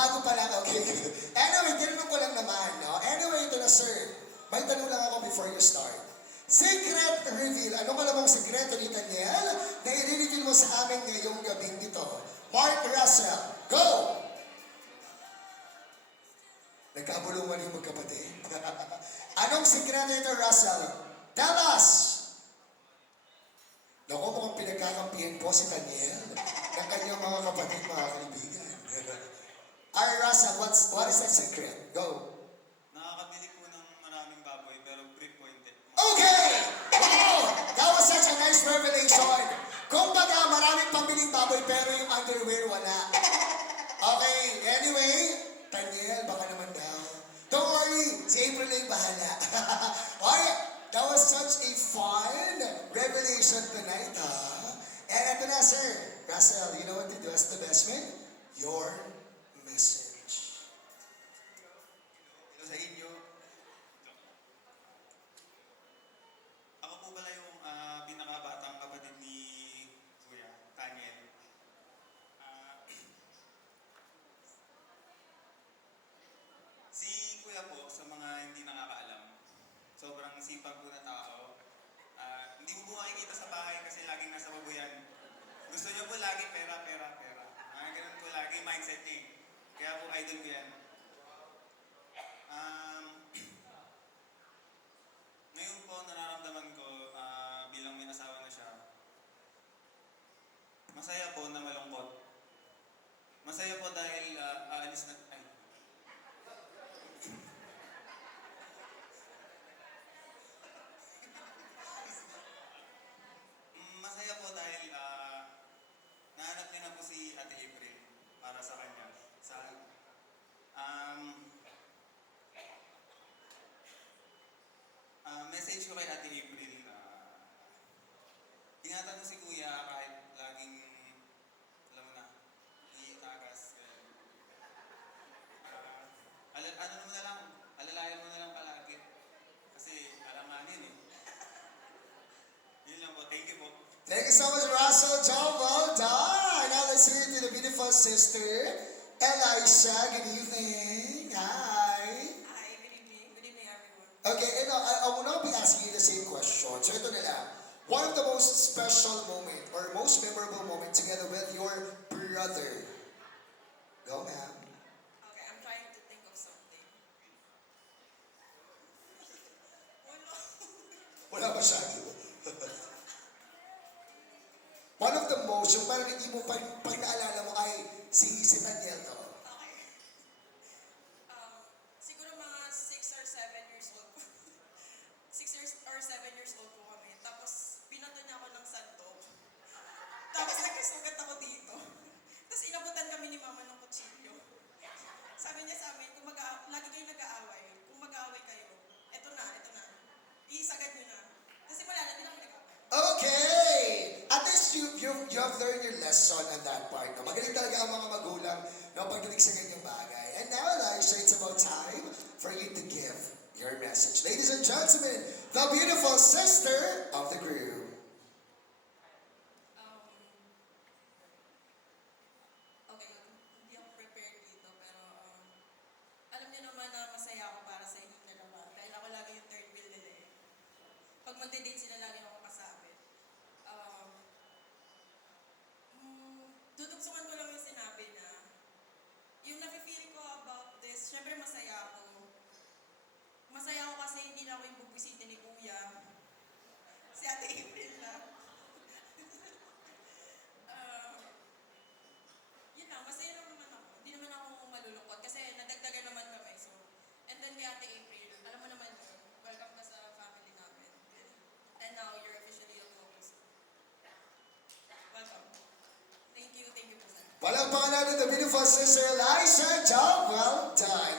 bago pa lang, okay. Anyway, tinanong ko lang naman, no? Anyway, ito na, sir. May tanong lang ako before you start. Secret reveal. Ano ka namang sekreto ni Daniel na i-reveal mo sa amin ngayong gabing ito? Mark Russell, go! Nagkabulungan yung magkapatid. Anong sekreto ito, Russell? Tell us! Naku, mukhang pinagkakampihan po si Daniel ng kanyang mga kapatid, mga kaibigan. Alright, Russell, what is that secret? Go! Nakakabili po ng maraming baboy pero brick po hindi. Okay! Wow! That was such a nice revelation. Kumbaga, maraming pambiling baboy pero yung underwear wala. Okay, anyway, Daniel, baka naman daw. Don't worry, si April na yung bahala. Okay, that was such a fun revelation tonight, ha? And ito na, sir. Russell, you know what to do as the best man? Your message. Ito sa inyo. Ako po pala yung pinakabatang kapatid ni Kuya, Daniel. Si Kuya po, sa mga hindi nakakaalam, sobrang sipag po na tao. Hindi mo po makikita sa bahay kasi laging nasa babuyan. Gusto niyo po lagi pera, pera, pera. Ganun po lagi mindset niya. Kaya po idol ko yan. Ngayon po nararamdaman ko bilang may asawa na siya. Masaya po na malungkot. Masaya po dahil aalis na... Ay. Masaya po dahil nahanap niya na po si Ate April para sa kanya. Message ko kay Ate April. Ingatan mo si Kuya kahit laging, alam mo na, itagas. Ano mo na lang, alalayan mo na lang palagi. Kasi alamanin eh. Yun lang po. Thank you po. Thank you so much, Russell. Job well done. Now let's hear it to the beautiful sister, Elisha. Good evening. Hi. Hi, good evening. Good evening, everyone. Okay, and I will not be asking you the same question. So ito na lang. One of the most special moment or most memorable moment together with your brother. Go, ma'am. Okay, I'm trying to think of something. Wala. Wala masyado. One of the most, yung parang hindi mo pag naalala mo ay si Daniel to. Okay. Siguro mga 6 or 7 years old po. 6 years or 7 years old po kami. Tapos, binato niya ako ng sandok. Tapos, nagkasugat ako dito. Tapos, inabutan kami ni mama ng kutsilyo. Sabi niya sa amin, lagi kayo nag-aaway. Kung mag-aaway kayo, eto na. Iisagad niyo na. Kasi wala na, hindi na kami nag-aaway. Okay! At least you have learned your lesson on that part. No? Magaling talaga ang mga magulang no, pagdating sa ganyang bagay. And now, Elisha, it's about time for you to give your message. Ladies and gentlemen, the beautiful sister of the group. Okay, hindi ako prepared dito, pero alam niyo naman na masaya ako para sa inyong dalawa. Dahil ako lagi yung third wheel nila eh. Pag magde-date sila, lagi ako kasabi. Dudugsungan ko lang yung sinabi na yung nafe-feel ko about this, syempre masaya ako. Masaya ako kasi hindi na ako yung bubisitin ni Kuya. Si Ate April na. Yun lang, masaya naman ako. Hindi naman ako malulungkot kasi nadagdagan naman kami. So, and then kay Ate April, alam mo naman yun, welcome ka sa family namin. And now, you're officially a co-host. Welcome. Thank you po sir. Walang pangalan ng the beautiful sister Elisha. Job well done.